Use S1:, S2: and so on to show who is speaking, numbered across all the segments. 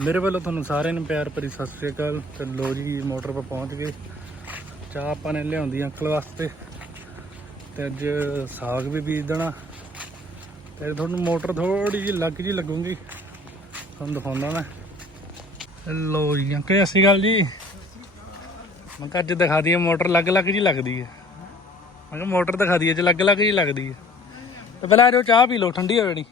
S1: ਮੇਰੇ ਵੱਲੋਂ ਤੁਹਾਨੂੰ ਸਾਰਿਆਂ ਨੂੰ ਪਿਆਰ ਭਰੀ ਸਤਿ ਸ੍ਰੀ ਅਕਾਲ। ਤੇ ਲੋ ਜੀ, ਮੋਟਰ 'ਤੇ ਪਹੁੰਚ ਗਏ। ਚਾਹ ਆਪਾਂ ਨੇ ਲਿਆਉਂਦੀ ਅੰਕਲ ਵਾਸਤੇ। ਤੇ ਅੱਜ ਸਾਗ ਵੀ ਬੀਜ ਦੇਣਾ। ਤੇ ਤੁਹਾਨੂੰ ਮੋਟਰ ਥੋੜੀ ਜਿਹੀ ਲੱਗ ਜੀ ਲੱਗੂਗੀ। ਤੁਹਾਨੂੰ ਦਿਖਾਉਂਦਾ ਮੈਂ। ਲੋ ਜੀ, ਅੰਕਲ ਸਤਿ ਸ਼੍ਰੀ ਅਕਾਲ ਜੀ। ਮੈਂ ਕਿਹਾ ਅੱਜ ਦਿਖਾ ਦਈਏ, ਮੋਟਰ ਲੱਗ ਲੱਗ ਜੀ ਲੱਗਦੀ ਹੈ ਮੈਂ ਕਿਹਾ ਮੋਟਰ ਦਿਖਾ ਦਈਏ ਅੱਜ ਲੱਗ ਲੱਗ ਜੀ ਲੱਗਦੀ ਹੈ ਤੇ ਪਹਿਲਾਂ ਆ ਜਾਓ ਚਾਹ ਪੀ ਲਓ, ਠੰਡੀ ਹੋ ਜਾਣੀ।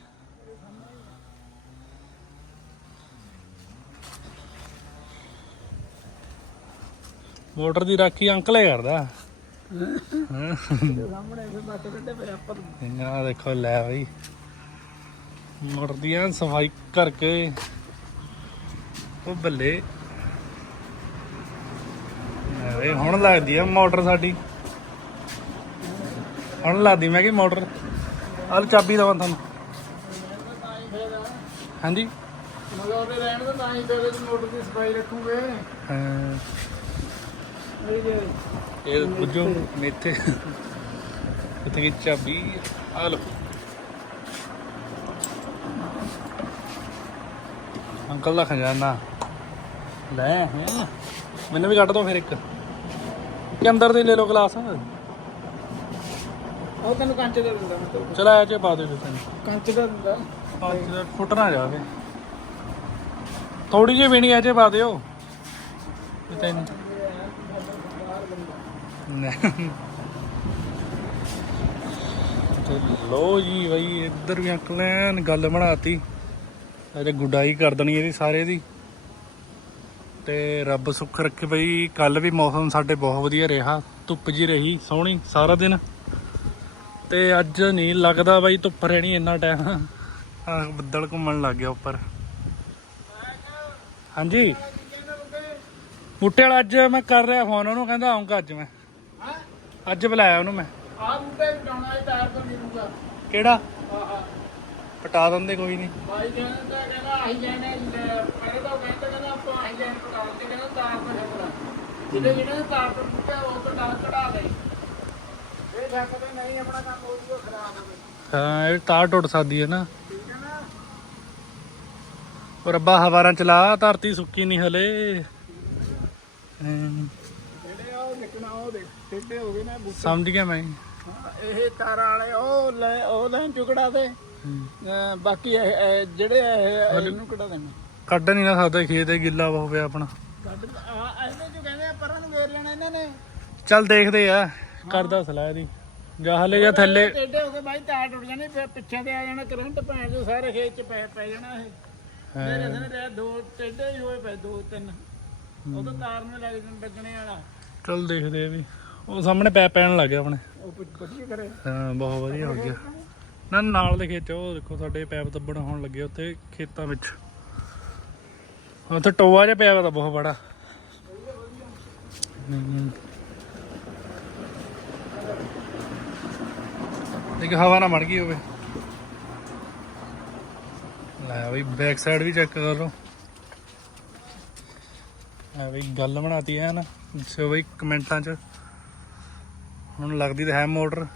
S1: ਮੋਟਰ ਦੀ ਰਾਖੀ ਅੰਕਲ ਹੀ ਕਰਦਾ।
S2: ਸਾਹਮਣੇ ਫਿਰ ਬੱਟ ਕੱਢੇ ਪਏ ਆਪਾਂ
S1: ਇਹਨਾਂ ਦੇਖੋ ਲੈ ਬਈ। ਮੋਟਰ ਦੀ ਐਨ ਸਫ਼ਾਈ ਕਰਕੇ। ਉਹ ਬੱਲੇ। ਬਈ ਹੁਣ ਲੱਗਦੀ ਆ ਮੋਟਰ ਸਾਡੀ। ਹੁਣ ਲੱਗਦੀ ਮੈਂ ਕਿ ਮੋਟਰ। ਆਲ ਚਾਬੀ ਦਵਾਂ ਤੁਹਾਨੂੰ। ਹਾਂਜੀ।
S2: ਮਗਰ ਉਹਦੇ ਰਹਿਣ ਦਾ ਤਾਂ ਹੀ ਤੇਰੇ ਮੋਟਰ ਦੀ ਸਫ਼ਾਈ ਰੱਖੂਗੇ।
S1: ਹਾਂ,
S2: ਇਹ ਜੇ
S1: ਬੁੱਝੋ ਮੇਥੇ ਕਿਤੇ ਕੀ ਚਾਬੀ ਆ ਲੋ ਅੰਕਲ ਦਾ ਖਜ਼ਾਨਾ। ਲੈ ਹੈਂ। ਮੈਨੂੰ ਵੀ ਕੱਢ ਦੋ ਫਿਰ ਇੱਕ। ਕਿ ਅੰਦਰ ਦੇ ਲੈ ਲਓ ਗਲਾਸ।
S2: ਉਹ ਤੈਨੂੰ ਕੰਚ ਦਾ ਦਿੰਦਾ ਮੈਂ
S1: ਚਲ ਆਇਆ ਚ ਪਾ ਦਿਓ ਤੈਨੂੰ।
S2: ਕੰਚ ਦਾ ਦਿੰਦਾ।
S1: ਪੰਜ ਦਾ ਫੁੱਟ ਨਾ ਜਾਵੇ। ਥੋੜੀ ਜਿਹੀ ਵੀਣੀ ਆ ਚ ਪਾ ਦਿਓ। ਤੈਨੂੰ। ਤੇ ਲੋ ਜੀ ਬਈ, ਇੱਧਰ ਵੀ ਅੰਕਲ ਗੱਲ ਬਣਾਤੀ। ਅਜੇ ਗੁਡਾਈ ਕਰ ਦੇਣੀ ਇਹਦੀ ਸਾਰੇ ਦੀ। ਤੇ ਰੱਬ ਸੁੱਖ ਰੱਖੇ ਬਈ, ਕੱਲ ਵੀ ਮੌਸਮ ਸਾਡੇ ਬਹੁਤ ਵਧੀਆ ਰਿਹਾ। ਧੁੱਪ ਜੀ ਰਹੀ, ਸੋਹਣੀ, ਸਾਰਾ ਦਿਨ। ਤੇ ਅੱਜ ਨਹੀਂ ਲੱਗਦਾ ਬਾਈ, ਧੁੱਪ ਰਹਿਣੀ ਇੰਨਾ ਟਾਈਮ ਆ ਬੱਦਲ ਘੁੰਮਣ ਲੱਗ ਗਿਆ ਉੱਪਰ। ਹਾਂਜੀ। ਬੂਟੇ ਵਾਲਾ ਅੱਜ ਮੈਂ ਕਰ ਰਿਹਾ ਫੋਨ, ਉਹਨੂੰ ਕਹਿੰਦਾ ਆਉਂਗਾ ਅੱਜ ਮੈਂ। ਅੱਜ ਬੁਲਾਇਆ ਉਹਨੂੰ ਮੈਂ।
S2: ਆਹ ਬੂਟੇ ਕਟਾਉਣਾ ਹੈ ਟਾਇਰ ਤੋਂ ਮਿਲੂਗਾ
S1: ਕਿਹੜਾ?
S2: ਆਹਾ।
S1: ਪਟਾ ਦਿੰਦੇ ਕੋਈ ਨਹੀਂ।
S2: ਭਾਈ ਜਾਨ ਦਾ ਕਹਿੰਦਾ ਆਹੀ ਜਾਣੇ ਪਹਿਲੇ ਤਾਂ ਕਹਿੰਦਾ ਕਹਿੰਦਾ ਆਪਾਂ ਆਹੀ ਜਾਣ ਕਟਾ ਦਿੰਦੇ ਕਹਿੰਦਾ ਤਾਰ ਤੋਂ ਛੱਡਣਾ ਜਿਹਦੇ ਜਿਹਨੇ ਤਾਰ ਤੋਂ ਬੂਟੇ ਉਹ ਤੋਂ ਤਾਰ ਕਢਾ ਦੇ ਇਹ ਛੱਕਦੇ ਨਹੀਂ ਆਪਣਾ ਕੰਮ ਹੋ ਜੂਗਾ ਖਰਾਬ ਹੋਵੇ
S1: ਹਾਂ ਇਹ ਤਾਰ ਟੁੱਟ ਸਕਦੀ ਹੈ ਨਾ।
S2: ਹੈ
S1: ਉਹ ਰੱਬਾ ਹਵਾਰਾਂ ਚਲਾ ਧਰਤੀ ਸੁੱਕੀ ਨਹੀਂ ਹਲੇ।
S2: ਜਿਹੜੇ ਆ ਨਿਕਣਾ ਉਹ ਦੇ ਟੇਡੇ ਹੋ ਗਏ ਨਾ ਬੂਟੇ।
S1: ਸਮਝ ਗਿਆ ਮੈਂ।
S2: ਹਾਂ, ਇਹ ਤਾਰਾਂ ਵਾਲੇ ਉਹ ਲੈ ਉਹ ਲੈਣ ਚੁਕੜਾ ਦੇ। ਅਹ ਬਾਕੀ ਇਹ ਇਹ ਜਿਹੜੇ ਇਹ ਇਹਨੂੰ ਕਢਾ ਦੇਣਾ?
S1: ਕੱਢ ਨਹੀਂ ਨਾ ਸਕਦਾ ਖੇਤ ਇਹ ਗਿੱਲਾ ਹੋ ਪਿਆ ਆਪਣਾ।
S2: ਕੱਢ ਆ ਇਹਨੇ ਜੋ ਕਹਿੰਦੇ ਆ ਪਰਾਂ ਨੂੰ ਵੇਰ ਲੈਣਾ ਇਹਨਾਂ ਨੇ।
S1: ਚੱਲ ਦੇਖਦੇ ਆ ਕਰਦਾ ਸਲਾਹ ਦੀ ਜਾਂ ਹਲੇ ਜਾਂ ਥੱਲੇ
S2: ਟੇਡੇ ਹੋ ਕੇ ਬਾਈ ਤਾਰ ਟੁੱਟ ਜਾਣੀ ਫਿਰ ਪਿੱਛੇ ਤੇ ਆ ਜਾਣਾ ਕਰੰਟ ਭੈਣ ਜੋ ਸਾਰੇ ਖੇਤ ਚ ਪੈ ਪੈ ਜਾਣਾ ਇਹ। ਮੇਰੇ ਸਨੇ ਤੇ ਦੋ ਟੇਡੇ ਹੀ ਹੋਏ ਪਏ ਦੋ ਤਿੰਨ। ਉਹ ਤਾਂ ਤਾਰ ਨੂੰ ਲੱਗ ਜਾਣ ਲੱਗਣੇ ਵਾਲਾ।
S1: ਚੱਲ ਦੇਖਦੇ ਆ ਵੀ। ਉਹ ਸਾਹਮਣੇ ਪੈ ਪੈਣ ਲੱਗ ਗਿਆ ਆਪਣੇ।
S2: ਉਹ ਵਧੀਆ ਕਰੇ
S1: ਹਾਂ ਬਹੁਤ ਵਧੀਆ ਹੋ ਗਿਆ। ਨਾ ਨਾਲ ਦੇ ਖੇਤ ਉਹ ਦੇਖੋ ਸਾਡੇ ਪੈਪ ਦੱਬਣ ਹੋਣ ਲੱਗੇ ਉੱਥੇ ਖੇਤਾਂ ਵਿੱਚ। ਉੱਥੇ ਟੋਆ ਜਿਹਾ ਪਿਆ ਵਾ ਤਾਂ ਬਹੁਤ ਬੜਾ। ਇੱਕ ਹਵਾ ਨਾ ਮੜ ਗਈ ਹੋਵੇ। ਲੈ ਬਈ ਬੈਕ ਸਾਈਡ ਵੀ ਚੈੱਕ ਕਰ ਲਓ। ਐ ਬਈ ਗੱਲ ਬਣਾਤੀ ਹੈ ਨਾ ਦੱਸਿਓ ਬਈ ਕਮੈਂਟਾਂ 'ਚ। ਹੁਣ ਲੱਗਦੀ ਤਾਂ ਹੈ ਮੋਟਰ।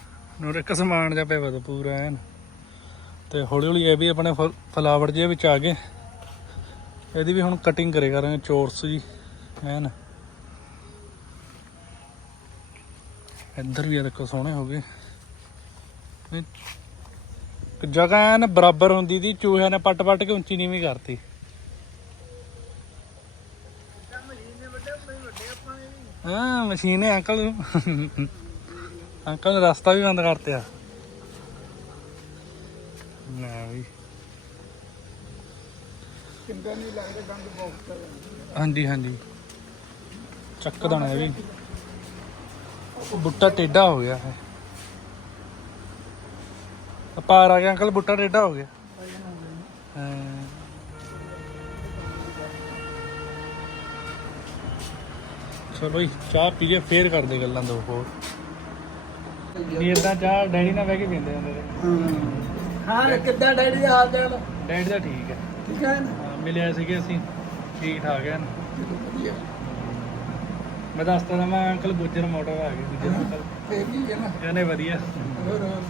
S1: ਨੂਰ ਇੱਕ ਸਮਾਨ ਜਿਹਾ ਪਿਆ ਵਾ ਤਾਂ ਪੂਰਾ ਐਨ। ਤੇ ਹੌਲੀ ਹੌਲੀ ਇਹ ਵੀ ਆਪਣੇ ਫਲ- ਫਲਾਵਰ ਜਿਹੇ ਵਿੱਚ ਆ ਗਏ। ਇਹਦੀ ਵੀ ਹੁਣ ਕਟਿੰਗ ਕਰੇ ਕਰਾਂਗੇ, ਚੋਰਸ ਜੀ, ਐਨ। ਇੱਧਰ ਵੀ ਆ ਦੇਖੋ ਸੋਹਣੇ ਹੋ ਗਏ। ਜਗ੍ਹਾ ਐਨ ਬਰਾਬਰ ਹੁੰਦੀ ਦੀ, ਚੂਹਿਆਂ ਨੇ ਪੱਟ ਪੱਟ ਕੇ ਉੱਚੀ ਨੀਵੀਂ ਕਰਤੀ। ਹਾਂ, ਮਸ਼ੀਨ ਹੈ ਅੰਕਲ। ਅੰਕਲ ਨੇ ਰਸਤਾ ਵੀ ਬੰਦ ਕਰਤਿਆ ਲੈ ਵੀ।
S2: ਚੰਗਾ ਨਹੀਂ ਲੱਗਦਾ ਗੰਦ ਬਹੁਤ
S1: ਹਾਂਜੀ ਹਾਂਜੀ। ਚੱਕ ਦੇਣਾ ਇਹ ਵੀ। ਉਹ ਬੁੱਟਾ ਟੇਢਾ ਹੋ ਗਿਆ ਹੈ ਪਾਰ ਆ ਗਿਆ ਅੰਕਲ ਬੁੱਟਾ ਟੇਢਾ ਹੋ ਗਿਆ। ਹਾਂ। ਚਲੋ ਜੀ ਚਾਹ ਪੀਏ ਫੇਰ ਕਰਦੇ ਗੱਲਾਂ ਦੋ ਹੋਰ। ਨਹੀਂ ਇਦਾਂ ਚਾਹ ਡੈਡੀ ਨਾਲ ਬਹਿ ਕੇ ਪੀਂਦੇ ਹੁੰਦੇ ਨੇ।
S2: ਹਾਂ। ਕਿੱਦਾਂ ਡੈਡੀ ਦਾ ਹਾਲ ਚਾਲ?
S1: ਡੈਡੀ ਦਾ ਠੀਕ ਹੈ।
S2: ਠੀਕ ਹੈ ਨਾ?
S1: ਹਾਂ, ਮਿਲਿਆ ਸੀਗੇ ਅਸੀਂ ਠੀਕ ਠਾਕ ਹੈ
S2: ਵਧੀਆ।
S1: ਮੈਂ ਦੱਸਦਾ ਤਾਂ ਮੈਂ ਅੰਕਲ ਗੁੱਜਰ ਮੋਟਰ ਆ ਗਏ ਗੁੱਜਰ ਅੰਕਲ।
S2: ਵੀ ਹੈ ਨਾ?
S1: ਕਹਿੰਦੇ ਵਧੀਆ।
S2: ਹੋਰ ਹੋਰ।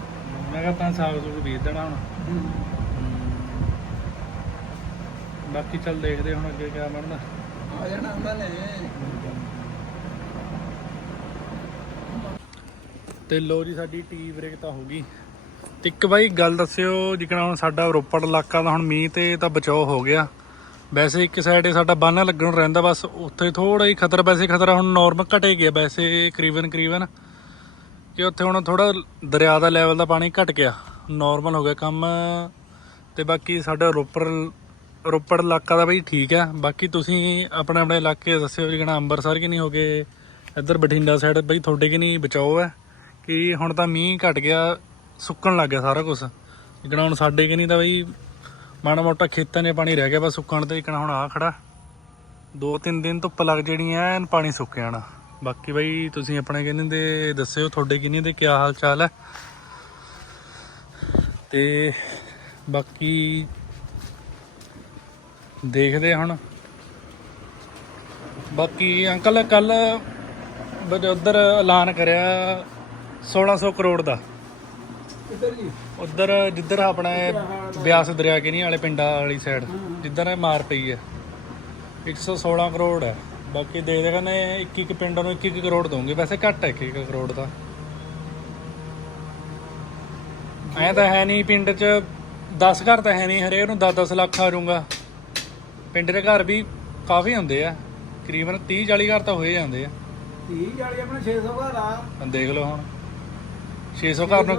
S1: ਮੈਂ ਕਿਹਾ ਤਾਂ ਸਾਗ ਸੂਗ ਬੀਜ ਦੇਣਾ ਹੁਣ। ਬਾਕੀ ਚੱਲ ਦੇਖਦੇ ਹੁਣ ਅੱਗੇ ਕਿਆ ਬਣਦਾ।
S2: ਆ ਜਾਣਾ ਉਹਨਾਂ ਨੇ।
S1: ਤੇ ਲੋ ਜੀ ਸਾਡੀ ਟੀ ਬ੍ਰੇਕ ਤਾਂ ਹੋ ਗਈ। ਤੇ ਇੱਕ ਬਾਈ ਗੱਲ ਦੱਸਿਓ, ਜਿਕਣਾ ਹੁਣ ਸਾਡਾ ਰੋਪੜ ਇਲਾਕਾ ਦਾ ਹੁਣ ਮੀਂਹ ਤੇ ਤਾਂ ਬਚਾਓ ਹੋ ਗਿਆ। ਵੈਸੇ ਇੱਕ ਸਾਈਡ ਸਾਡਾ ਬਾਨਾ ਲੱਗਣ ਰਹਿੰਦਾ, ਬਸ ਉੱਥੇ ਥੋੜਾ ਹੀ ਖਤਰਾ, ਵੈਸੇ ਖਤਰਾ ਹੁਣ ਨਾਰਮਲ ਘਟੇ ਗਿਆ, ਵੈਸੇ ਕਰੀਬਨ ਕਰੀਬਨ ਕਿ ਉੱਥੇ ਹੁਣ ਥੋੜਾ ਦਰਿਆ ਦਾ ਲੈਵਲ ਦਾ ਪਾਣੀ ਘਟ ਗਿਆ ਨਾਰਮਲ ਹੋ ਗਿਆ ਕੰਮ। ਤੇ ਬਾਕੀ ਸਾਡਾ ਰੋਪੜ ਰੋਪੜ ਇਲਾਕਾ ਦਾ ਬਈ ਠੀਕ ਹੈ। ਬਾਕੀ ਤੁਸੀਂ ਆਪਣੇ ਆਪਣੇ ਇਲਾਕੇ ਦੱਸਿਓ ਜਿਹੜਾ ਅੰਮ੍ਰਿਤਸਰ ਕਿ ਨਹੀਂ ਹੋ ਗਏ, ਇੱਧਰ ਬਠਿੰਡਾ ਸਾਈਡ ਬਈ ਤੁਹਾਡੇ ਕਿ ਨਹੀਂ ਬਚਾਓ ਹੈ? ਕਿ ਹੁਣ ਤਾਂ ਮੀਂਹ ਘਟ ਗਿਆ, ਸੁੱਕਣ ਲੱਗ ਗਿਆ ਸਾਰਾ ਕੁਝ ਜਿਕਣਾ ਹੁਣ ਸਾਡੇ ਕਿ ਨਹੀਂ ਤਾਂ ਬਈ ਮਾੜਾ ਮੋਟਾ ਖੇਤਾਂ 'ਚ ਪਾਣੀ ਰਹਿ ਗਿਆ ਬਸ ਸੁੱਕਣ ਤੇ ਜਿਕਣਾ ਹੁਣ ਆ ਖੜਾ। ਦੋ ਤਿੰਨ ਦਿਨ ਧੁੱਪ ਲੱਗ ਜਣੀ ਐ ਪਾਣੀ ਸੁੱਕ ਜਾਣਾ। ਬਾਕੀ ਬਈ ਤੁਸੀਂ ਆਪਣੇ ਕਿੰਨੇ ਦੇ ਦੱਸਿਓ, ਤੁਹਾਡੇ ਕਿੰਨੇ ਦੇ ਕੀ ਹਾਲ ਚਾਲ ਹੈ ਤੇ ਬਾਕੀ ਦੇਖਦੇ ਹੁਣ। ਬਾਕੀ ਅੰਕਲ, ਕੱਲ ਉਧਰ ਐਲਾਨ ਕਰਿਆ 1600 ਕਰੋੜ ਦਾ।
S2: ਕਿੱਧਰ ਜੀ?
S1: ਉਧਰ ਜਿੱਧਰ ਆਪਣਾ ਇਹ ਬਿਆਸ ਦਰਿਆ ਕੇ ਨਹੀਂ ਵਾਲੇ ਪਿੰਡਾਂ ਵਾਲੀ ਸਾਈਡ ਜਿੱਧਰ ਇਹ ਮਾਰ ਪਈ ਹੈ। 116 ਕਰੋੜ ਹੈ। ਬਾਕੀ ਦੇਖਦੇ ਕਹਿੰਦੇ ਇੱਕ ਇੱਕ ਪਿੰਡਾਂ ਨੂੰ ਇੱਕ ਇੱਕ ਕਰੋੜ ਦੋਗੇ ਵੈਸੇ ਘੱਟ ਹੈ ਇੱਕ ਇੱਕ ਕਰੋੜ ਦਾ ਐ ਤਾਂ ਹੈ ਨਹੀਂ ਪਿੰਡ 'ਚ 10 ਘਰ ਤਾਂ ਹੈ ਨਹੀਂ ਹਰੇਕ ਨੂੰ 10-10 ਲੱਖ ਆ ਜਾਊਗਾ ਪਿੰਡ ਦੇ ਘਰ ਵੀ ਕਾਫੀ ਹੁੰਦੇ ਆ। ਤਕਰੀਬਨ 30-40 ਘਰ ਤਾਂ ਹੋਏ ਜਾਂਦੇ ਆ।
S2: 30 40 ਆਪਣਾ 600 ਘਰ ਆ।
S1: ਦੇਖ ਲਓ ਹੁਣ। 600 ਘਰ ਨੂੰ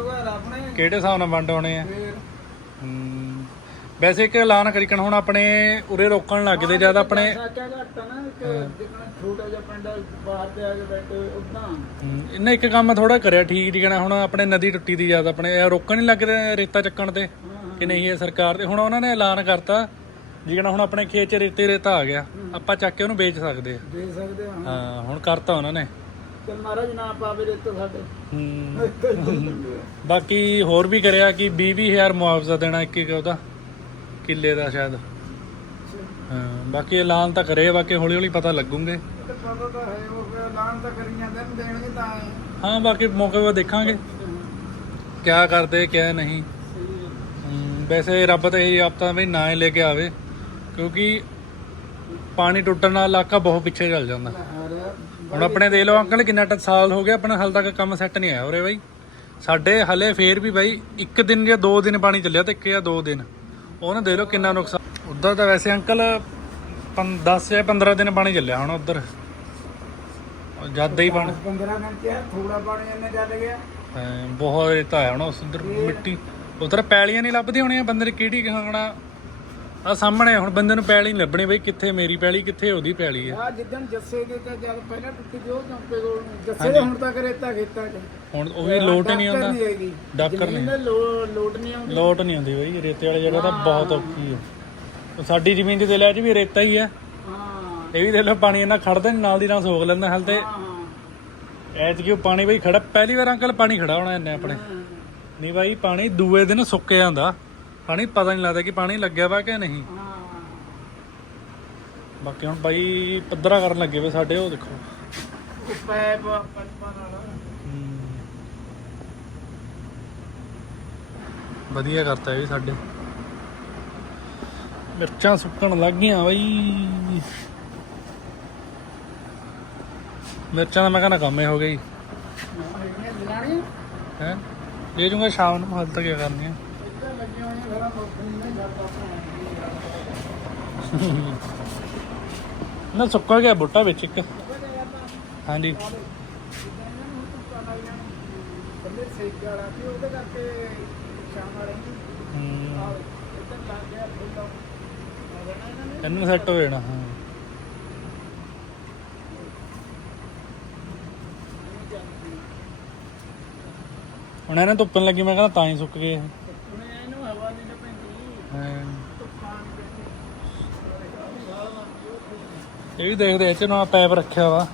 S1: ਕਿਹੜੇ ਹਿਸਾਬ ਨਾਲ ਵੰਡ ਆਉਣੇ ਆ? ਹਮ, ਵੈਸੇ ਇੱਕ ਐਲਾਨ ਕਰੀਕਣ ਹੁਣ ਆਪਣੇ ਉਰੇ ਰੋਕਣ ਲੱਗਦੇ ਜਦ ਆਪਣੇ
S2: ਸਾਚਾ ਘੱਟ ਆ ਨਾ ਇੱਕ ਜਿਕਣਾ ਛੋਟਾ ਜਿਹਾ ਪਿੰਡ ਆ, ਬਾਹਰ ਤੇ ਆ ਕੇ ਬੈਠੇ ਉਦਾਂ।
S1: ਹਮ, ਇਹਨੇ ਇੱਕ ਕੰਮ ਥੋੜਾ ਕਰਿਆ ਠੀਕ ਠੀਕ ਨਾ ਹੁਣ ਆਪਣੇ ਨਦੀ ਟੁੱਟੀ ਦੀ ਜਦ ਆਪਣੇ ਇਹ ਰੋਕਣ ਨਹੀਂ ਲੱਗਦੇ ਰੇਤਾ ਚੱਕਣ ਤੇ ਕਿ ਨਹੀਂ ਇਹ ਸਰਕਾਰ ਦੇ ਹੁਣ ਉਹਨਾਂ ਨੇ ਐਲਾਨ ਕਰਤਾ ਜਿਕਣਾ ਹੁਣ ਆਪਣੇ ਖੇਤ 'ਚ ਰੇਤੇ ਰੇਤਾ ਆ ਗਿਆ ਆਪਾਂ ਚੱਕ ਕੇ ਉਹਨੂੰ ਵੇਚ ਸਕਦੇ ਆ।
S2: ਦੇ ਸਕਦੇ ਹਾਂ।
S1: ਹਾਂ ਹੁਣ ਕਰਤਾ ਉਹਨਾਂ ਨੇ।
S2: ਚਲ ਮਹਾਰਾਜ ਨਾ ਪਾਵੇ ਰੇਤ ਸਾਡੇ।
S1: ਹਮ, ਬਾਕੀ ਹੋਰ ਵੀ ਕਰਿਆ ਕਿ 20-20000 ਮੁਆਵਜ਼ਾ ਦੇਣਾ ਇੱਕ ਇੱਕ ਉਹਦਾ ਕਿੱਲੇ ਦਾ ਸ਼ਾਇਦ। ਹਾਂ ਬਾਕੀ ਐਲਾਨ ਤਾਂ ਕਰੇ ਬਾਕੀ ਹੌਲੀ ਹੌਲੀ ਪਤਾ ਲੱਗੂਗੇ।
S2: ਤੇ ਪਤਾ ਤਾਂ ਹੈ ਉਹ ਫਿਰ ਐਲਾਨ ਤਾਂ ਕਰੀ ਜਾਂਦੇ ਨੇ ਦੇਣਗੇ ਤਾਂ ਐਂ।
S1: ਹਾਂ ਬਾਕੀ ਮੌਕੇ 'ਤੇ ਦੇਖਾਂਗੇ। ਕਿਆ ਕਰਦੇ ਕਿਆ ਨਹੀਂ।
S2: ਸਹੀ ਹੈ।
S1: ਹਮ, ਵੈਸੇ ਰੱਬ ਤਾਂ ਇਹ ਆਪਤਾ ਵੀ ਨਾ ਹੀ ਲੈ ਕੇ ਆਵੇ ਕਿਉਂਕਿ ਪਾਣੀ ਟੁੱਟਣ ਨਾਲ ਇਲਾਕਾ ਬਹੁਤ ਪਿੱਛੇ ਚੱਲ ਜਾਂਦਾ।
S2: ਹਰ
S1: ਹੁਣ ਆਪਣੇ ਦੇਖ ਲਓ ਅੰਕਲ ਕਿੰਨਾ ਟਾ ਸਾਲ ਹੋ ਗਿਆ ਆਪਣਾ ਹਾਲ ਤੱਕ ਕੰਮ ਸੈੱਟ ਨਹੀਂ ਆਇਆ ਉਰੇ ਬਾਈ। ਸਾਡੇ ਹਲੇ ਫੇਰ ਵੀ ਬਾਈ ਇੱਕ ਦਿਨ ਜਾਂ ਦੋ ਦਿਨ ਪਾਣੀ ਚੱਲਿਆ ਤੇ ਇੱਕ ਜਾਂ ਦੋ ਦਿਨ। ਉਹਨੇ ਦੇਖ ਲਓ ਕਿੰਨਾ ਨੁਕਸਾਨ ਉਧਰ ਤਾਂ ਵੈਸੇ ਅੰਕਲ 10 ਜਾਂ 15 ਦਿਨ ਪਾਣੀ ਚੱਲਿਆ ਹੁਣ ਉਧਰ। ਜ਼ਿਆਦਾ ਹੀ ਪਾਣੀ
S2: 15 ਘੰਟੇ ਆ ਥੋੜਾ ਪਾਣੀ ਇੰਨੇ ਚੱਲ ਗਿਆ।
S1: ਬਹੁਤ ਰੇਤਾ ਆਇਆ ਹੁਣ ਉਸ ਉਧਰ ਮਿੱਟੀ। ਉਧਰ ਪੈਲੀਆਂ ਨਹੀਂ ਲੱਭਦੀਆਂ ਹੋਣੀਆਂ ਬੰਦੇ ਨੇ ਕਿਹੜੀ ਕਹਾਣਾ ਆ ਸਾਹਮਣੇ ਹੁਣ ਬੰਦੇ ਨੂੰ ਪੈਲੀ ਨਹੀਂ ਲੱਭਣੀ ਬਈ ਕਿੱਥੇ ਮੇਰੀ ਪੈਲੀ ਕਿੱਥੇ ਉਹਦੀ ਪੈਲੀ ਹੈ
S2: ਆ ਜਿੱਦਣ ਜੱਸੇ ਦੇ ਤੇ ਜਦ ਪਹਿਲਾਂ ਟੁੱਟੀ ਜੋ ਚੌਂਕੇ ਕੋਲ ਜੱਸੇ ਦੇ ਹੁਣ ਤੱਕ ਰੇਤਾ ਖੇਤਾਂ 'ਚ।
S1: ਹੁਣ ਉਹ ਵੀ ਲੋਟ ਹੀ ਨਹੀਂ ਆਉਂਦਾ। ਡਾਕਰ
S2: ਜ਼ਮੀਨ
S1: ਨਹੀਂ।
S2: ਦਾ ਲੋ- ਲੋਟ ਨਹੀਂ ਆਉਂਦੀ।
S1: ਲੋਟ ਨਹੀਂ ਆਉਂਦੀ ਬਈ ਰੇਤੇ ਵਾਲੀ ਜਗ੍ਹਾ ਤਾਂ ਬਹੁਤ ਔਖੀ ਹੈ ਸਾਡੀ ਜ਼ਮੀਨ ਦੀ ਦਿਲਿਆ 'ਚ ਵੀ ਰੇਤਾ ਹੀ ਹੈ
S2: ਹਾਂ।
S1: ਇਹ ਵੀ ਦੇਖ ਲਓ ਪਾਣੀ ਇੰਨਾ ਖੜਦਾ ਨਾਲ ਦੀ ਨਾਲ ਸੋਖ ਲੈਂਦਾ ਹਲ ਤੇ। ਐਤ ਕਿ ਪਾਣੀ ਬਈ ਖੜਾ ਪਹਿਲੀ ਵਾਰ ਅੰਕਲ ਪਾਣੀ ਖੜਾ ਹੋਣਾ ਇੰਨੇ ਆਪਣੇ। ਨਹੀਂ ਬਾਈ ਪਾਣੀ ਦੂਏ ਦਿਨ ਸੁੱਕ ਜਾਂਦਾ ਪਾਣੀ ਪਤਾ ਨਹੀਂ ਲੱਗਦਾ ਕਿ ਪਾਣੀ ਲੱਗਿਆ ਵਾ ਕਿ ਨਹੀਂ।
S2: ਹਾਂ।
S1: ਬਾਕੀ ਹੁਣ ਬਾਈ ਪੱਧਰਾ ਕਰਨ ਲੱਗੇ ਵੇ ਸਾਡੇ ਉਹ ਦੇਖੋ।
S2: ਉਹ ਪੈਪ ਪੰਪਾਂ ਨਾਲ।
S1: ਵਧੀਆ ਕਰਤਾ ਇਹ ਵੀ ਸਾਡੇ। ਮਿਰਚਾਂ ਸੁੱਕਣ ਲੱਗ ਗਈਆਂ ਬਈ। ਮਿਰਚਾਂ ਦਾ ਮੈਂ ਕਹਿੰਦਾ ਕੰਮ ਹੀ ਹੋ ਗਈ
S2: ਜਲਾਣੀ
S1: ਹੈ? ਲੈ ਜੂੰਗਾ ਸ਼ਾਮ ਨੂੰ ਹਾਲ ਤੱਕ ਕੀ ਕਰਨੀ ਹੈ
S2: ਜਾਂਦਾ
S1: ਨਾ ਸੁੱਕਾ ਗਿਆ ਬੁੱਟਾ ਵਿੱਚ ਇੱਕ। ਹਾਂਜੀ।
S2: ਬੰਦੇ ਸੇਕ ਉਹਦੇ ਕਰਕੇ ਸ਼ਾਮ ਇੱਧਰ ਲੱਗ ਗਿਆ ਫੁੱਲ ਜਾਣਾ ਇਹਨੂੰ
S1: ਸੈੱਟ ਹੋ ਜਾਣਾ ਹਾਂ। ਹੁਣ ਇਹਨਾਂ ਧੁੱਪਣ ਲੱਗੀ ਮੈਂ ਕਹਿੰਦਾ ਤਾਂ ਹੀ ਸੁੱਕ ਗਏ ਇਹ।
S2: ਹੁਣ ਇਹਨੂੰ ਹਵਾ ਨਹੀਂ ਨਾ ਪੈਂਦੀ
S1: ਹਾਂ।
S2: ਤੂਫਾਨ
S1: ਇਹ ਵੀ ਦੇਖਦੇ ਇਹ ਚ ਨਾ ਪੈਪ ਰੱਖਿਆ ਵਾ।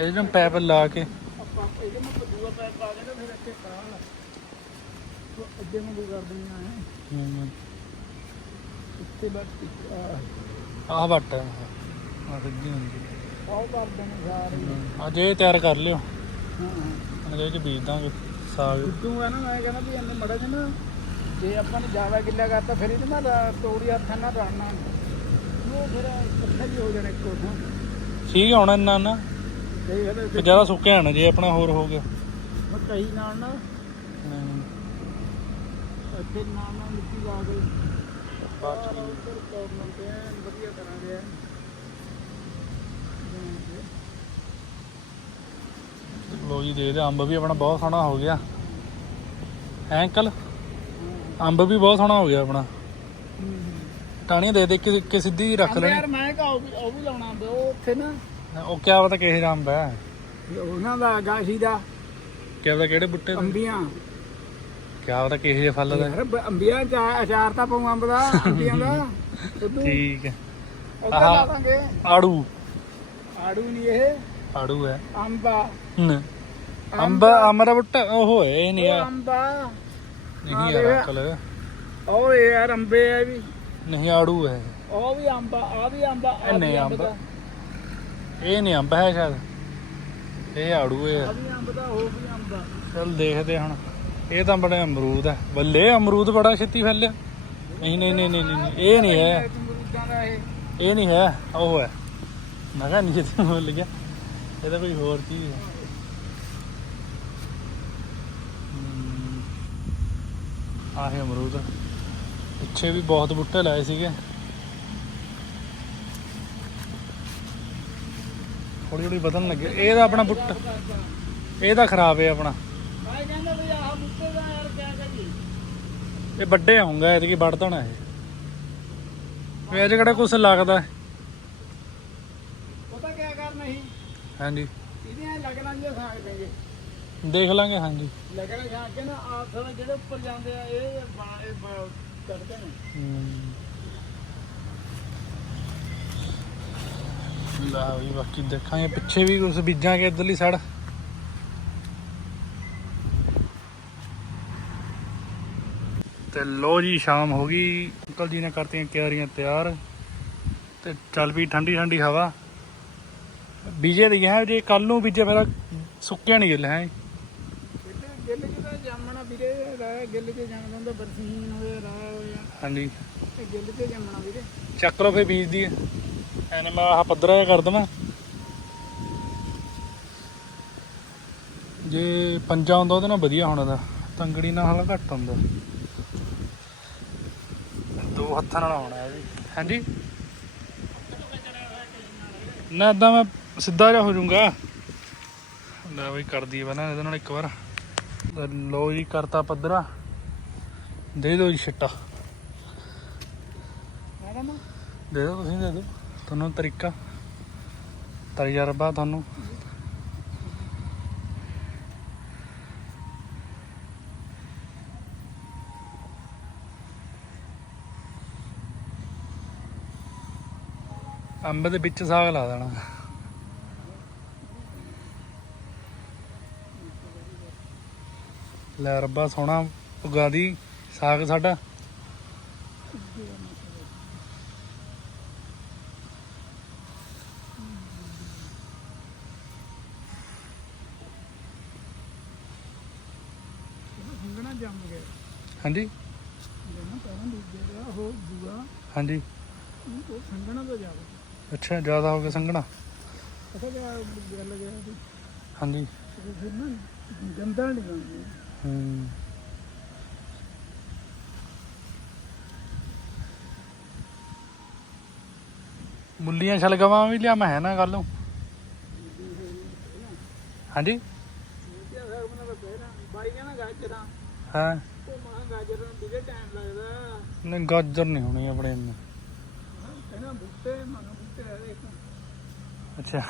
S1: ਇਹ ਚ ਪੈਪ ਲਾ ਕੇ
S2: ਆਪਾਂ ਇਹਦੇ ਨੂੰ ਦੂਆ ਪੈਪ ਪਾ ਕੇ। ਨਾ ਫਿਰ ਇੱਥੇ ਕਰਾਂਗਾ ਉਹ ਅੱਗੇ ਨੂੰ ਵੀ ਕਰ ਦਿੰਦਾ ਹੈ
S1: ਹਮ,
S2: ਇੱਥੇ ਬਸ
S1: ਆਹ ਵੱਟ ਆ। ਸਿੱਧੀ ਹੁੰਦੀ
S2: ਆਹ ਕਰ ਦੇਣੇ ਸਾਰੇ
S1: ਅੱਜ ਇਹ ਤਿਆਰ ਕਰ ਲਿਓ।
S2: ਹਾਂ
S1: ਇਹਦੇ ਚ ਬੀਜ ਦਾਂਗੇ ਸਾਗ।
S2: ਤੂੰ ਆ ਨਾ ਮੈਂ ਕਹਿੰਦਾ ਵੀ ਇਹਨੇ ਮੜਾ ਜਨਾ ਜੇ ਆਪਾਂ ਨੇ ਜ਼ਿਆਦਾ ਗਿੱਲਾ ਕਰਤਾ ਫਿਰ ਇਹਦੇ ਨਾਲ ਤੋੜੀ ਹੱਥਾਂ ਨਾਲ ਰੜਨਾ। ਉਹ ਫਿਰ ਇਕੱਠਾ ਹੀ ਹੋ ਜਾਣਾ ਇੱਕੋ ਥਾਂ
S1: ਠੀਕ ਹੁਣ ਇੰਨਾ ਨਾ।
S2: ਕਈ ਹਲੇ
S1: ਤੇ ਜ਼ਿਆਦਾ ਸੁੱਕਿਆ ਨਾ ਜੇ ਆਪਣਾ ਹੋਰ ਹੋ ਗਿਆ।
S2: ਕਈ ਨਾਲ ਨਾ ਇੱਥੇ ਨਾਲ ਨਾਲ ਮਿੱਟੀ ਲਾ ਉੱਧਰ ਵਧੀਆ ਕਰਾਂਗੇ ਐਨ।
S1: ਲੋ ਜੀ ਦੇ ਦੇ ਅੰਬ ਵੀ ਆਪਣਾ ਬਹੁਤ ਸੋਹਣਾ ਹੋ ਗਿਆ। ਹੈ ਅੰਕਲ? ਅੰਬ ਵੀ ਬਹੁਤ ਸੋਹਣਾ ਹੋ ਗਿਆ ਆਪਣਾ। ਟਾਣੀਆਂ ਦੇ ਦੇ ਕਿ ਕਿ ਸਿੱਧੀ ਰੱਖ
S2: ਅੰਬ
S1: ਲੈਣੀ।
S2: ਯਾਰ ਮੈਂ ਕਹਾ ਉਹ ਵੀ ਉਹ ਵੀ ਲਾਉਣਾ ਅੰਬ ਉਹ ਉੱਥੇ ਨਾ।
S1: ਉਹ ਕਿਆ ਪਤਾ ਕਿਹੇ ਦਾ ਅੰਬ ਹੈ।
S2: ਉਹਨਾਂ ਦਾ ਗਾਸ਼ੀ ਦਾ।
S1: ਕਿਆ ਪਤਾ ਕਿਹੜੇ ਬੁੱਟੇ ਦਾ
S2: ਅੰਬੀਆਂ।
S1: ਕਿਆ ਪਤਾ ਕਿਹੇ ਜਿਹੇ ਫਲ ਦਾ।
S2: ਯਾਰ ਬ- ਅੰਬੀਆਂ ਚ ਅਚਾਰ ਤਾਂ ਪਾਉਂ ਅੰਬ ਦਾ ਅੰਬੀਆਂ ਦਾ। ਉਦੋਂ
S1: ਠੀਕ ਹੈ।
S2: ਉੱਧਰ
S1: ਆਹਾ।
S2: ਲਾ ਦਾਂਗੇ।
S1: ਆੜੂ।
S2: ਆੜੂ ਨਹੀਂ ਇਹ।
S1: ਆੜੂ ਹੈ।
S2: ਅੰਬਾ।
S1: ਹਮ। ਅੰਬ ਅੰਬ। ਦਾ ਬੁੱਟਾ ਉਹ ਹੈ ਇਹ ਨਹੀਂ
S2: ਉਹ
S1: ਆ।
S2: ਅੰਬਾ।
S1: ਨਹੀਂ ਯਾਰ ਅੰਕਲ।
S2: ਉਹ ਇਹ ਯਾਰ ਅੰਬੇ ਆ ਵੀ।
S1: ਨਹੀਂ ਆੜੂ ਹੈ
S2: ਉਹ ਵੀ ਅੰਬਾ ਆ ਵੀ ਅੰਬਾ ਆ
S1: ਇਹ ਨਹੀਂ ਅੰਬ।
S2: ਦਾ।
S1: ਇਹ ਨਹੀਂ ਅੰਬ ਹੈ ਸ਼ਾਇਦ। ਇਹ ਆੜੂ ਹੈ
S2: ਆ ਵੀ ਅੰਬ ਦਾ ਉਹ ਵੀ ਅੰਬਾ
S1: ਚਲ ਦੇਖਦੇ ਹੁਣ। ਇਹ ਤਾਂ ਬੜਾ ਅਮਰੂਦ ਹੈ ਬੱਲੇ ਅਮਰੂਦ ਬੜਾ ਛੇਤੀ ਫੈਲਿਆ ਨਹੀਂ ਨਹੀਂ ਨਹੀਂ ਨਹੀਂ ਨਹੀਂ, ਇਹ ਨਹੀਂ ਹੈ।
S2: ਅਮਰੂਦਾਂ ਦਾ ਇਹ।
S1: ਇਹ ਨਹੀਂ ਹੈ। ਉਹ ਹੈ। ਮੈਂ ਕਿਹਾ ਨਹੀਂ ਜਿੱਥੇ ਬੋਲ ਗਿਆ। ਇਹ ਤਾਂ ਕੋਈ ਹੋਰ ਚੀਜ਼ ਹੈ। ਆਹ ਅਮਰੂਦ। ਪਿੱਛੇ ਵੀ ਬਹੁਤ ਬੂਟੇ ਲਾਏ ਸੀਗੇ। ਹੌਲੀ ਹੌਲੀ ਵਧਣ ਲੱਗੇ। ਇਹ ਤਾਂ ਆਪਣਾ ਬੁੱਟ ਇਹ ਤਾਂ ਖਰਾਬ ਹੈ ਆਪਣਾ।
S2: ਮੈਂ ਕਹਿੰਦਾ ਵੀ ਆਹ ਬੁੱਤੇ ਦਾ ਯਾਰ ਕਿਆ ਕਰੀਏ?
S1: ਇਹ ਵੱਡੇ ਆਉਂਗਾ ਐਤਕੀ ਵੱਢ ਦੇਣਾ ਇਹ। ਵੀ ਅਜੇ ਕਿਹੜਾ ਕੁਛ ਲੱਗਦਾ?
S2: ਪਤਾ ਕਿਆ ਕਰਨਾ ਸੀ?
S1: ਹਾਂਜੀ।
S2: ਇਹਦੀਆਂ ਲੱਗਣਾ ਜਿਹਾ ਸਾਗ ਦੇਂਗੇ
S1: ਦੇਖ ਲਾਂਗੇ ਹਾਂਜੀ।
S2: ਲੱਗਣਾ ਛਾਂ ਕੇ ਨਾ ਆ ਥੋੜਾ ਜਿਹੜੇ ਉੱਪਰ ਜਾਂਦੇ ਆ ਇਹ ਬਾ- ਇਹ ਬਾ- ਕੱਢਦੇ ਨੇ।
S1: ਹਮ। ਲਾ ਵੀ ਬਾਕੀ ਦੇਖਾਂਗੇ ਪਿੱਛੇ ਵੀ ਕੁਝ ਬੀਜਾਂਗੇ ਇਧਰਲੀ ਸਾਈਡ। ਤੇ ਲੋ ਜੀ ਸ਼ਾਮ ਹੋ ਗਈ। ਅੰਕਲ ਜੀ ਨੇ ਕਰਤੀਆਂ ਕਿਆਰੀਆਂ ਤਿਆਰ। ਤੇ ਚੱਲ ਵੀ ਠੰਡੀ ਠੰਡੀ ਹਵਾ। ਬੀਜੇ ਦੀ ਹੈ ਜੇ ਕੱਲ ਨੂੰ ਬੀਜੇ ਮੇਰਾ ਸੁੱਕਿਆ ਨਹੀਂ ਗਿੱਲ ਹੈ
S2: ਇੱਥੇ ਗਿੱਲ ਜਿਹਦਾ ਜਾਮਣਾ ਵੀਰੇ ਰਾਹ ਗਿੱਲ ਤੇ ਜੰਮ ਹੁੰਦਾ ਬਰਸੀਨ ਹੋਏ ਰਾਹ ਹੋਇਆ
S1: ਹਾਂਜੀ।
S2: ਇਹ ਗਿੱਲ ਤੇ ਜੰਮਣਾ ਵੀਰੇ।
S1: ਚੱਕ ਲਓ ਫੇ ਬੀਜ ਦੀ। ਐਨੇ ਮੈਂ ਆਹ ਪੱਧਰਾ ਜਿਹਾ ਕਰ ਦਵਾਂ। ਜੇ ਪੰਜਾ ਹੁੰਦਾ ਉਹਦੇ ਨਾਲ ਵਧੀਆ ਹੋਣਾ ਦਾ ਤੰਗੜੀ ਨਾਲ ਹਲਾ ਘੱਟ ਹੁੰਦਾ। ਦੋ ਹੱਥਾਂ ਨਾਲ ਹੋਣਾ ਇਹ ਵੀ। ਹਾਂਜੀ? ਨਾ ਏਦਾਂ ਮੈਂ ਸਿੱਧਾ ਜਿਹਾ ਹੋ ਜਾਊਂਗਾ। ਲੈ ਬਈ ਕਰ ਦਈਏ ਬਣਾ ਇਹਦੇ ਨਾਲ ਇੱਕ ਵਾਰ। ਲੋ ਜੀ, ਕਰਤਾ ਪੱਧਰਾ। ਦੇ ਦਿਓ ਜੀ ਛਿੱਟਾ। ਦੇ ਦਿਓ ਤੁਸੀਂ, ਦੇ ਦਿਓ। ਤੁਹਾਨੂੰ ਤਰੀਕਾ। ਤਜਰਬਾ ਤੁਹਾਨੂੰ। ਅੰਬ ਦੇ ਵਿੱਚ ਸਾਗ ਲਾ ਦੇਣਾ। ਲੈ ਰੱਬਾ ਸੋਹਣਾ ਉਗਾ ਦੀ ਸਾਗ ਸਾਡਾ।
S2: ਸੰਗਣਾ ਜੰਮ ਗਿਆ।
S1: ਹਾਂਜੀ?
S2: ਪਹਿਲਾਂ ਦੂਆ।
S1: ਹਾਂਜੀ।
S2: ਉਹ ਸੰਗਣਾ ਤੋਂ ਜਾਵੇ
S1: ਅੱਛਾ ਜ਼ਿਆਦਾ ਹੋ ਗਿਆ ਸੰਘਣਾ?
S2: ਪਤਾ ਕਿਆ ਗੱਲ ਗਿਆ
S1: ਹਾਂਜੀ।
S2: ਫਿਰ ਨਾ ਗੰਦਾ ਨਹੀਂ
S1: ਹੂੰ ਮੁੱਲੀਆਂ ਛਲਗਵਾਂ ਵੀ ਲਿਆ, ਮੈਂ ਹੈ ਨਾ ਕੱਲ ਹਾਂਜੀ? ਹਾਂ। ਨਹੀਂ, ਗਾਜਰ ਨਹੀਂ ਹੋਣੀ ਆਪਣੇ ਇੰਨੇ ਅੱਛਾ।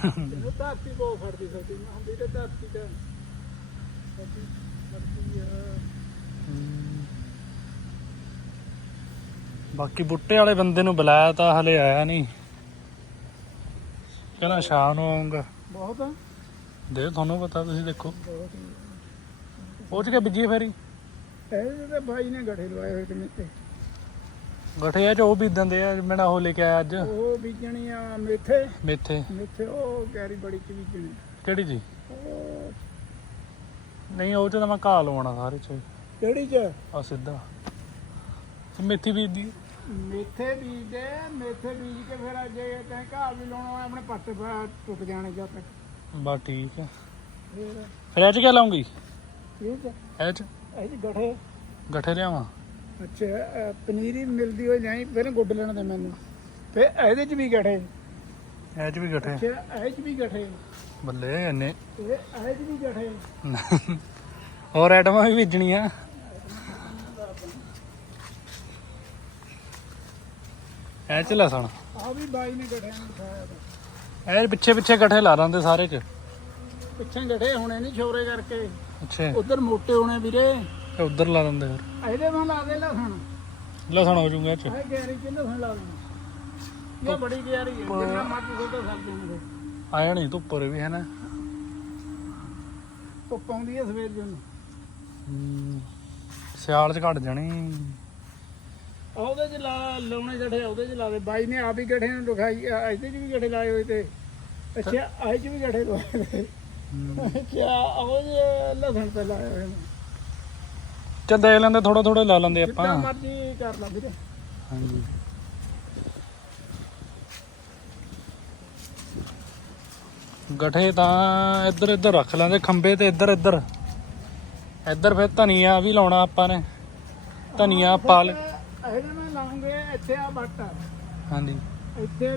S2: ਧਰਤੀ ਬਹੁਤ ਫੜਦੀ ਸਕਦੀ ਹੁੰਦੀ ਤੇ ਧਰਤੀ ਤੇ। ਆ
S1: ਹੂੰ। ਬਾਕੀ ਬੁੱਟੇ ਵਾਲੇ ਬੰਦੇ ਨੂੰ ਬੁਲਾਇਆ ਤਾਂ ਹਲੇ ਆਇਆ ਨਹੀਂ। ਕਹਿੰਦਾ ਸ਼ਾਮ ਨੂੰ ਆਉਂਗਾ
S2: ਬਹੁਤ ਆ।
S1: ਦੇ ਤੁਹਾਨੂੰ ਪਤਾ ਤੁਸੀਂ ਦੇਖੋ।
S2: ਬਹੁਤ
S1: ਪਹੁੰਚ ਕੇ ਬੀਜੀ ਫੇਰੀ?
S2: ਇਹ ਤੇ ਭਾਈ ਨੇ ਗਠੇ ਲਵਾਏ ਹੋਏ ਤੇ। ਮਿੱਤੇ
S1: ਗਠੇ ਆ ਚ ਉਹ ਬੀਜਣ ਦੇ ਆ ਮੈਂ ਉਹ ਲੈ ਕੇ ਆਇਆ ਅੱਜ।
S2: ਉਹ ਬੀਜਣੀ ਆ ਮੇਥੇ।
S1: ਮੇਥੇ।
S2: ਮੇਥੇ ਉਹ ਕੈਰੀ ਬੜੀ ਚ ਬੀਜਣੀ।
S1: ਕਿਹੜੀ ਜੀ?
S2: ਉਹ
S1: ਨਹੀਂ ਉਹ ਚ ਤਾਂ ਮੈਂ ਘਾਹ ਲਵਾਉਣਾ ਸਾਰੇ ਚ।
S2: ਕਿਹੜੀ ਚ?
S1: ਆ ਸਿੱਧਾ। ਤੇ ਮੇਥੀ ਬੀਜਦੀ
S2: ਮੇਥੇ ਬੀਜਦੇ ਮੇਥੇ ਬੀਜ ਕੇ ਫਿਰ ਜੇ ਤੈਂ ਘਾਹ ਵੀ ਲਾਉਣਾ ਹੋਇਆ ਆਪਣੇ ਪੱਟ ਫਿਰ ਟੁੱਟ ਜਾਣੇ ਜਦ ਤੱਕ।
S1: ਬਸ ਠੀਕ ਆ।
S2: ਫਿਰ?
S1: ਫਿਰ ਇਹ ਚ ਕਿਆ ਲਾਉਂਗੀ?
S2: ਹੈ
S1: ਇਹ ਚ?
S2: ਇਹ ਜੀ ਗਠੇ।
S1: ਗੱਠੇ ਲਿਆਵਾਂ?
S2: ਅੱਛਾ ਅਹ ਪਨੀਰੀ ਮਿਲਦੀ ਹੋਈ ਜਾਈ ਫਿਰ ਗੁੱਡ ਲੈਣ ਦੇ ਮੈਨੂੰ। ਫਿਰ ਇਹਦੇ ਚ ਵੀ ਗਠੇ।
S1: ਇਹ ਚ ਵੀ ਗੱਠੇ।
S2: ਅੱਛਾ ਵੀ ਗਠੇ।
S1: ਬੱਲੇ ਇੰਨੇ
S2: ਇਹ ਵੀ ਗਠੇ।
S1: ਹੋਰ ਆਈਟਮਾਂ ਵੀ ਬੀਜਣੀਆਂ। ਇਹ ਚ ਲਸਣ
S2: ਆ ਵੀ ਬਾਈ ਨੇ ਤਾ।
S1: ਇਹ ਪਿੱਛੇ ਪਿੱਛੇ ਗੱਠੇ ਲਾ ਦਿੰਦੇ ਸਾਰੇ ਚ।
S2: ਪਿੱਛੇ ਗਠੇ ਹੋਣੇ ਨਹੀਂ ਛੋਰੇ ਕਰਕੇ।
S1: ਅੱਛਾ।
S2: ਉਧਰ ਮੋਟੇ ਹੋਣੇ ਵੀਰੇ।
S1: ਤੇ ਉਧਰ ਲਾ ਦਿੰਦੇ ਫਿਰ।
S2: ਇਹਦੇ ਵਾਂ ਲਾ ਦੇ ਲਸਣ।
S1: ਲਸਣ ਹੋ ਜਾਊਗਾ ਇਹ ਚ।
S2: ਗੈਰੀ ਚ ਲਸਣ ਲਾ ਦੇਣਾ ਇਹ ਬੜੀ ਹੈ। ਜਿੰਨਾ ਮਰਜ਼ੀ
S1: ਆਇਆ ਨਹੀਂ ਧੁੱਪ ਉਰੇ ਵੀ ਹੈ ਨਾ
S2: ਧੁੱਪ ਆਉਂਦੀ ਹੈ ਸਵੇਰ ਨੂੰ
S1: ਹਮ, ਸਿਆਲ ਚ ਘਟ ਜਾਣੀ।
S2: ਉਹਦੇ ਚ ਲਾ ਲਾਉਣੇ ਗਠੇ ਉਹਦੇ ਚ ਲਾ ਦੇ। ਬਾਈ ਨੇ ਆਪ ਹੀ ਗਠੇ ਨੂੰ ਦਿਖਾਈ ਆ ਇਹਦੇ ਚ ਵੀ ਗਠੇ ਲਾਏ ਹੋਏ ਤੇ। ਅੱਛਾ ਆਹ ਚ ਵੀ ਗਠੇ ਲਾਏ
S1: ਹਮ,
S2: ਕਿਆ ਉਹ ਜੇ ਲਸਣ ਤੇ ਲਾਏ ਹੋਏ ਨੇ।
S1: ਚੱਲ ਦੇਖ ਲੈਂਦੇ ਥੋੜਾ ਥੋੜਾ ਲਾ ਲੈਂਦੇ
S2: ਜਿੱਦਾਂ
S1: ਆਪਾਂ
S2: ਮਰਜ਼ੀ ਕਰ ਲਾ ਵੀਰੇ।
S1: ਹਾਂਜੀ। ਗਠੇ ਤਾਂ ਇੱਧਰ ਇੱਧਰ ਰੱਖ ਲੈਂਦੇ ਖੰਬੇ ਤੇ ਇੱਧਰ ਇੱਧਰ। ਇੱਧਰ ਫਿਰ ਧਨੀਆ ਵੀ ਲਾਉਣਾ ਆਪਾਂ ਨੇ। ਧਨੀਆ ਪਾਲਕ
S2: ਇਹਦੇ ਮੈਂ ਲਾਉਂਗੇ ਇੱਥੇ ਆ ਬੱਟ ਆ।
S1: ਹਾਂਜੀ।
S2: ਇੱਥੇ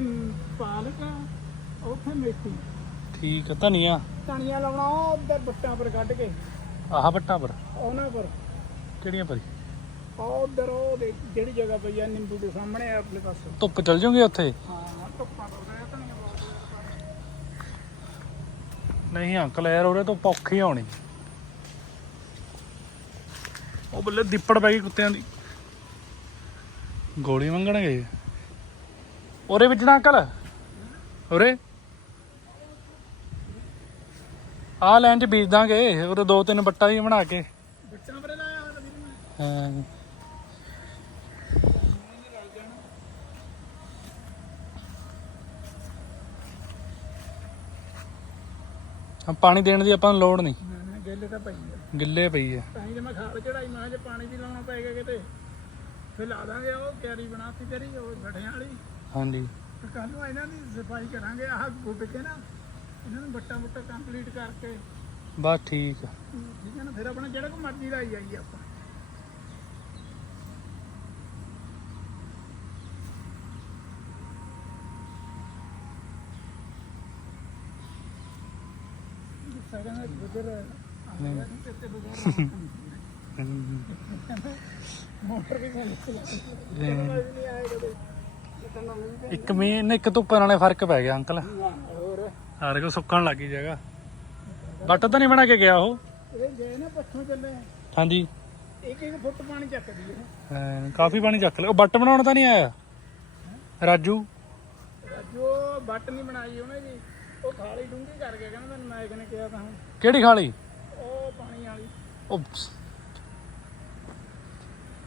S2: ਪਾਲਕ ਆ, ਉੱਥੇ ਮੇਥੀ।
S1: ਠੀਕ ਆ ਧਨੀਆ।
S2: ਧਨੀਆ ਲਾਉਣਾ ਉਹ ਬੱਟਾਂ ਪਰ ਕੱਢ ਕੇ।
S1: ਆਹ ਬੱਟਾ ਪਰ?
S2: ਉਹਨਾਂ ਪਰ।
S1: ਕਿਹੜੀਆਂ ਪਰੀ?
S2: ਉਹ ਉੱਧਰ ਉਹ ਜਿਹੜੀ ਜਗ੍ਹਾ ਪਈ ਆ ਨਿੰਬੂ ਦੇ ਸਾਹਮਣੇ ਆਪਣੇ ਪਾਸੇ।
S1: ਧੁੱਪ ਚਲ ਜੂਗੀ ਉੱਥੇ?
S2: ਹਾਂ ਧੁੱਪਾਂ ਤੋਂ ਰਿਹਾ ਧਨੀਆ ਬਹੁਤ
S1: ਨਹੀਂ ਅੰਕਲ ਯਾਰ ਉਹਦੇ ਤੋਂ ਪੌਖੀ ਆਉਣੀ। ਉਹ ਬੱਲੇ ਦਿੱਪੜ ਪੈ ਗਈ ਕੁੱਤਿਆਂ ਦੀ। ਗੋਲੀ ਮੰਗਣਗੇ ਉਹਦੇ ਵਿੱਚ ਨਾ ਅੰਕਲ। ਉਰੇ। ਆਹ ਲੈਣ ਚ ਬੀਜ ਦਾਂਗੇ ਉਹਦੇ ਦੋ ਤਿੰਨ ਬੱਟਾ ਹੀ ਬਣਾ ਕੇ।
S2: ਬੱਟਾਂ ਪਰ ਲਾਇਆ
S1: ਹਾਂ। ਹਾਂ, ਪਾਣੀ ਦੇਣ ਦੀ ਆਪਾਂ ਨੂੰ ਲੋੜ ਨਹੀਂ।
S2: ਨਾ ਨਾ ਗੇਲੇ ਤਾਂ ਪਈ ਆ।
S1: ਗਿੱਲੇ ਪਈ ਹੈ
S2: ਤਾਂ ਹੀ ਤੇ ਮੈਂ ਖਾਲ ਚੜਾਈ ਮੈਂ ਜੇ ਪਾਣੀ ਵੀ ਲਾਉਣਾ ਪਏਗਾ ਕਿਤੇ ਫਿਰ ਲਾ ਦਾਂਗੇ ਉਹ ਕਿਆਰੀ ਬਣਾਤੀ ਤੇਰੀ ਉਹ ਗਠਿਆਂ ਵਾਲੀ।
S1: ਹਾਂਜੀ।
S2: ਤੇ ਕੱਲ ਨੂੰ ਇਹਨਾਂ ਦੀ ਸਫ਼ਾਈ ਕਰਾਂਗੇ ਆਹ ਗੁੱਡ ਕੇ ਨਾ ਇਹਨਾਂ ਨੂੰ ਬੱਟਾ ਬੁੱਟਾ ਕੰਪਲੀਟ ਕਰਕੇ।
S1: ਬਸ ਠੀਕ ਆ।
S2: ਠੀਕ ਹੈ ਨਾ ਫਿਰ ਆਪਣਾ ਜਿਹੜਾ ਕੋ ਮਰਜ਼ੀ ਲਾਈ ਜਾਈਏ ਆਪਾਂ ਸਗਨ ਗੁਜ਼ਰ ਤੇ ਬਗੈਰ ਮੋਟਰ ਵੀ ਮਿਲ ਨਹੀਂ ਆਏ ਕਦੇ ਕਿਤਨਾ ਨਹੀਂ
S1: ਇੱਕ ਮੀਂਹ ਇੱਕ ਧੁੱਪਾਂ ਨਾਲੇ ਫ਼ਰਕ ਪੈ ਗਿਆ ਅੰਕਲ।
S2: ਹੋਰ
S1: ਹਾਰੇ ਕੋ ਸੁੱਕਣ ਲੱਗੀ ਜਗ੍ਹਾ। ਬੱਟ ਤਾਂ ਨਹੀਂ ਬਣਾ ਕੇ ਗਿਆ ਉਹ?
S2: ਇਹ ਗਏ ਨਾ ਪੱਛੋਂ ਚੱਲੇ।
S1: ਹਾਂਜੀ।
S2: ਇੱਕ ਇੱਕ ਫੁੱਟ ਪਾਣੀ ਚੱਕਦੀ ਹੈ
S1: ਕਾਫੀ ਪਾਣੀ ਚੱਕ ਲਿਆ। ਉਹ ਬੱਟ ਬਣਾਉਣ ਤਾਂ ਨਹੀਂ ਆਇਆ? ਰਾਜੂ?
S2: ਜੋ ਬੱਟ ਨਹੀਂ ਬਣਾਈ ਉਹਨੇ ਜੀ। ਉਹ ਖਾਲੀ ਡੂੰਗੀ ਕਰ ਗਿਆ ਕਹਿੰਦਾ ਮੈਨੂੰ ਨਾਇਕ ਨੇ ਕਿਹਾ ਤਾਂ ਹੁਣ
S1: ਕਿਹੜੀ ਖਾਲੀ?
S2: ਉਹ ਪਾਣੀ ਵਾਲੀ।
S1: ਉਹ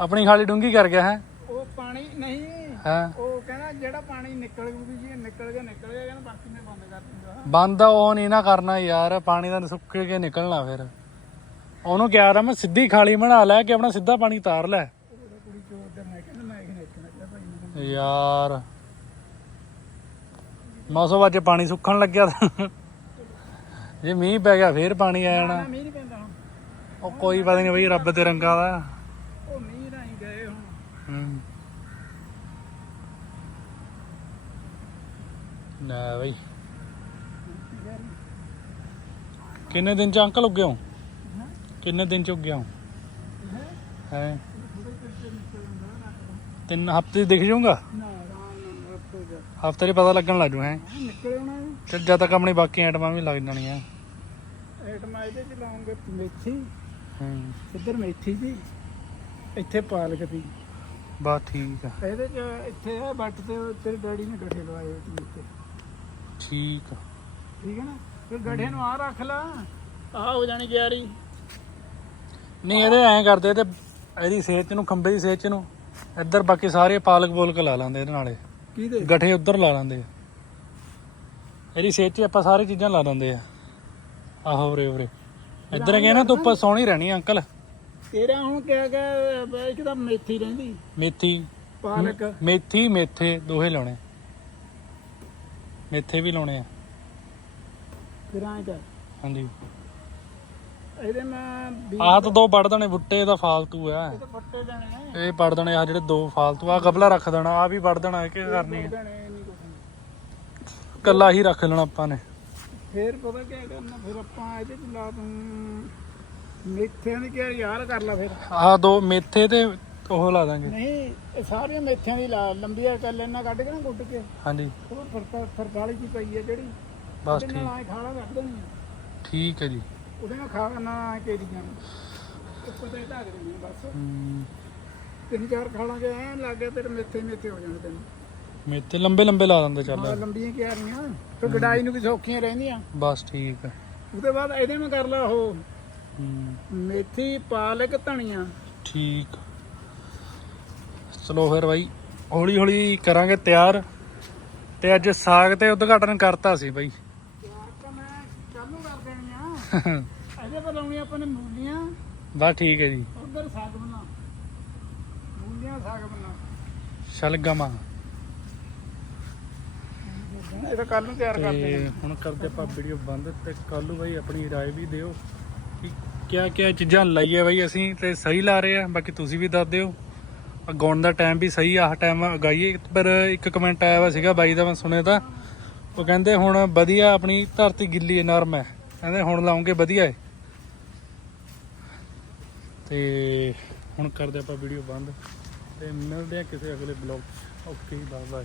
S1: ਆਪਣੀ ਖਾਲੀ ਡੂੰਗੀ ਕਰ ਗਿਆ ਹੈ?
S2: ਉਹ ਪਾਣੀ ਨਹੀਂ।
S1: ਹਾਂ?
S2: ਉਹ ਕਹਿੰਦਾ ਜਿਹੜਾ ਪਾਣੀ ਨਿਕਲ ਗੂਗੀ ਜੀ ਨਿਕਲ ਗਿਆ ਨਿਕਲ ਗਿਆ ਕਹਿੰਦਾ ਬਾਕੀ ਮੈਂ ਬੰਦ ਕਰ ਦੂੰਗਾ
S1: ਬੰਦ ਉਹ ਨਹੀਂ ਨਾ ਕਰਨਾ ਯਾਰ ਪਾਣੀ ਦਾ ਸੁੱਕ ਕੇ ਨਿਕਲਣਾ ਫਿਰ। ਉਹਨੂੰ ਕਿਹਾ ਰ ਮੈਂ ਸਿੱਧੀ ਖਾਲੀ ਬਣਾ ਲੈ ਕਿ ਆਪਣਾ ਸਿੱਧਾ ਪਾਣੀ ਤਾਰ ਲੈ। ਯਾਰ। ਮੌਸਮ ਅੱਜ ਪਾਣੀ ਸੁੱਕਣ ਲੱਗਿਆ ਤਾਂ। ਜੇ ਮੀਂਹ ਪੈ ਗਿਆ ਫੇਰ ਪਾਣੀ ਆ ਜਾਣਾ।
S2: ਨਾ ਮੀਂਹ ਨਹੀਂ ਪੈਂਦਾ ਹੁਣ।
S1: ਉਹ ਕੋਈ ਪਤਾ ਨਹੀਂ ਬਈ ਰੱਬ ਦੇ ਰੰਗਾਂ ਦਾ।
S2: ਉਹ ਮੀਂਹ ਰਾਹੀਂ ਗਏ ਹੁਣ।
S1: ਹੂੰ। ਨਾ ਬਈ। ਕਿੰਨੇ ਦਿਨ ਚ ਅੰਕਲ ਉੱਗੇ ਹੋ? ਕਿੰਨੇ ਦਿਨ ਚ ਉੱਗੇ ਹੋ? ਹੈ? ਤਿੰਨ ਹਫ਼ਤੇ 'ਚ ਦਿਖ ਜਾਊਗਾ
S2: ਨਾ ਆਰਾਮ ਨਾਲ ਰੱਖੋ ਜਾ
S1: ਹਫ਼ਤੇ 'ਚ ਪਤਾ ਲੱਗਣ ਲੱਗ ਜੂ ਹੈ।
S2: ਨਿਕਲੇ ਹੋਣਾ
S1: ਤੇ ਜਦ ਤੱਕ ਆਪਣੀ ਬਾਕੀ ਆਈਟਮਾਂ ਵੀ ਲੱਗ ਜਾਣੀਆਂ।
S2: ਐਟਮਾ ਇਹਦੇ ਚ ਲਾਉਂਗੇ ਮੇਥੀ।
S1: ਹੂੰ।
S2: ਇੱਧਰ ਮੇਥੀ ਦੀ ਇੱਥੇ ਪਾਲਕ ਦੀ।
S1: ਬਸ ਠੀਕ ਆ।
S2: ਇਹਦੇ ਚ ਇੱਥੇ ਆ ਬੱਟ ਤੇ ਤੇਰੇ ਡੈਡੀ ਨੇ ਗੱਠੇ ਲਵਾਏ ਹੋਏ ਸੀ ਇੱਥੇ
S1: ਠੀਕ ਆ।
S2: ਠੀਕ ਹੈ ਨਾ? ਫਿਰ ਗੱਠੇ ਨੂੰ ਆ ਰੱਖ ਲਾ। ਆ ਹੋ ਜਾਣੀ ਗਿਆਰੀ
S1: ਨਹੀਂ ਇਹਦੇ ਐਂ ਕਰਦੇ ਤੇ ਇਹਦੀ ਸੇਚ ਨੂੰ ਖੰਬੇ ਦੀ ਸੇਚ ਨੂੰ ਇੱਧਰ ਬਾਕੀ ਸਾਰੇ ਪਾਲਕ ਪੋਲਕ ਲਾ ਲਾਂਦੇ ਇਹਦੇ ਨਾਲੇ।
S2: ਕਿਹਦੇ?
S1: ਗੱਠੇ ਉੱਧਰ ਲਾ ਲਾਂਦੇ ਆ। ਇਹਦੀ ਸੇਚ 'ਚ ਆਪਾਂ ਸਾਰੀ ਚੀਜ਼ਾਂ ਲਾ ਦਿੰਦੇ ਆ। ਆਹੋ ਉਰੇ ਉਰੇ। ਇੱਧਰ ਗਏ ਨਾ ਧੁੱਪ ਸੋਹਣੀ ਰਹਿਣੀ ਅੰਕਲ।
S2: ਤੇਰਾ ਹੁਣ ਕਿਹਾ ਗਿਆ ਇੱਕ ਤਾਂ ਮੇਥੀ ਰਹਿੰਦੀ।
S1: ਮੇਥੀ।
S2: ਪਾਲਕ।
S1: ਮੇਥੀ ਮੇਥੇ ਦੋਹੇ ਲਾਉਣੇ। ਮੇਥੇ ਵੀ ਲਾਉਣੇ ਆ।
S2: ਫਿਰਾਂ ਚ
S1: ਹਾਂਜੀ।
S2: ਇਹਦੇ ਮੈਂ ਵੀ
S1: ਆਹ ਤਾਂ ਦੋ ਵੜ ਦੇਣੇ ਬੁੱਟੇ ਦਾ ਫਾਲਤੂ ਆ।
S2: ਇਹ ਤਾਂ ਫੱਟੇ ਆ।
S1: ਇਹ ਵੜ ਦੇਣੇ ਆ ਜਿਹੜੇ ਦੋ ਫਾਲਤੂ ਆ ਗਬਲਾ ਰੱਖ ਦੇਣਾ ਆ ਵੀ ਵੜ ਦੇਣਾ ਕਿ ਕਰਨੀ ਆ?
S2: ਜਾਣੇ ਨਹੀਂ ਕੁਛ
S1: ਕੱਲਾ ਹੀ ਰੱਖ ਲੈਣਾ ਆਪਾਂ ਨੇ।
S2: ਫੇਰ ਪਤਾ ਕੀ ਕਰਨਾ ਫਿਰ ਆਪਾਂ ਇਹਦੇ ਚ ਲਾ ਦੂੰ ਮੇਥਿਆਂ ਦੀ ਕਿਹਾ ਯਾਰ ਕਰ ਲਾ ਫਿਰ।
S1: ਆਹ ਦੋ ਮੇਥੇ ਤੇ ਉਹ ਲਾ ਦਾਂਗੇ।
S2: ਨਹੀਂ ਇਹ ਸਾਰੀਆਂ ਮੇਥਿਆਂ ਦੀ ਲਾ ਲੰਬੀਆਂ ਕਰ ਲੈਣਾ ਕੱਢ ਕੇ ਨਾ ਗੁੱਟ ਕੇ।
S1: ਹਾਂਜੀ।
S2: ਉਹ ਫਰਕਾ ਫਰਕਾਲੀ ਜੀ ਪਈ ਹੈ ਜਿਹੜੀ।
S1: ਬਸ
S2: ਉਹਦੇ ਨਾਲ
S1: ਠੀਕ।
S2: ਆਏ ਖਾਣਾ ਰੱਖ ਦੇਣੀ ਆ।
S1: ਠੀਕ ਹੈ ਜੀ।
S2: ਉਹਦੇ ਨਾਲ ਖਾ ਨਾ ਕੇਰੀਆਂ ਨੂੰ। ਉੱਪਰ ਤੇ ਢੱਕ ਦੇਣੀ ਬਸ। ਤਿੰਨ ਚਾਰ ਖਾਣਾਂਗੇ ਐ ਲੱਗ ਗਿਆ ਤੇਰੇ ਮੇਥੇ ਮੇਥੇ ਹੋ ਜਾਣੇ ਤੈਨੂੰ।
S1: ਮੇਥੇ ਲੰਬੇ ਲੰਬੇ ਲਾ ਦਿੰਦੇ
S2: ਹਾਂ
S1: ਚੱਲ
S2: ਲੰਬੀਆਂ ਕਿਆਰੀਆਂ ਤੇ ਗਡਾਈ ਨੂੰ ਵੀ ਸੌਖੀਆਂ ਰਹਿੰਦੀਆਂ।
S1: ਬਸ ਠੀਕ ਹੈ।
S2: ਉਹਦੇ ਬਾਅਦ ਇਹਦੇ ਨਾਲ ਕਰ ਲਾ ਉਹ। ਮੇਥੀ ਪਾਲਕ ਧਨੀਆ।
S1: ਠੀਕ। ਚਲੋ ਫਿਰ ਬਾਈ ਹੌਲੀ ਹੌਲੀ ਕਰਾਂਗੇ ਤਿਆਰ। ਤੇ ਅੱਜ ਸਾਗ ਤੇ ਉਦਘਾਟਨ ਕਰਤਾ ਸੀ ਬਾਈ
S2: ਯਾਰ ਤਾਂ ਮੈਂ ਕੱਲ ਨੂੰ ਕਰ ਦੇਣੀਆਂ ਇਹਦੇ ਪਰ ਲਾਉਣੀ ਆਪਾਂ ਨੇ ਮੂਲੀਆਂ
S1: ਬਸ ਠੀਕ ਹੈ ਜੀ
S2: ਉਧਰ ਸਾਗ ਬਣਾ ਮੂਲੀਆਂ ਸਾਗ ਬਣਾ
S1: ਸ਼ਲਗਮਾ
S2: ਇਹ ਤਾਂ ਕੱਲ ਨੂੰ ਤਿਆਰ ਕਰ
S1: ਤੇ
S2: ਦੇਣਾ
S1: ਹੁਣ ਕਰਦੇ ਆਪਾਂ ਵੀਡੀਓ ਬੰਦ ਤੇ ਕੱਲ ਨੂੰ ਬਾਈ ਆਪਣੀ رائے ਵੀ ਦਿਓ ਕਿ ਕਿਆ ਕਿਆ ਚੀਜ਼ਾਂ ਲਾਈਏ ਬਾਈ ਅਸੀਂ ਤੇ ਸਹੀ ਲਾ ਰਹੇ ਆ ਬਾਕੀ ਤੁਸੀਂ ਵੀ ਦੱਸ ਦਿਓ ਅਗਾਉਣ ਦਾ ਟਾਈਮ ਵੀ ਸਹੀ ਆ ਟਾਈਮ ਅਗਾਈਏ ਪਰ ਇੱਕ ਕਮੈਂਟ ਆਇਆ ਵਾ ਸੀਗਾ ਬਾਈ ਦਾ ਮੈਂ ਸੁਣਿਆ ਤਾਂ ਉਹ ਕਹਿੰਦੇ ਹੁਣ ਵਧੀਆ ਆਪਣੀ ਧਰਤੀ ਗਿੱਲੀ ਹੈ ਨਰਮ ਹੈ ਕਹਿੰਦੇ ਹੁਣ ਲਾਉਂਗੇ, ਵਧੀਆ ਹੈ ਤੇ ਹੁਣ ਕਰਦੇ ਆਪਾਂ ਵੀਡੀਓ ਬੰਦ। ਤੇ ਮਿਲਦੇ ਆ ਕਿਸੇ ਅਗਲੇ ਬਲੌਗ ਓਕੇ ਬਾਏ ਬਾਏ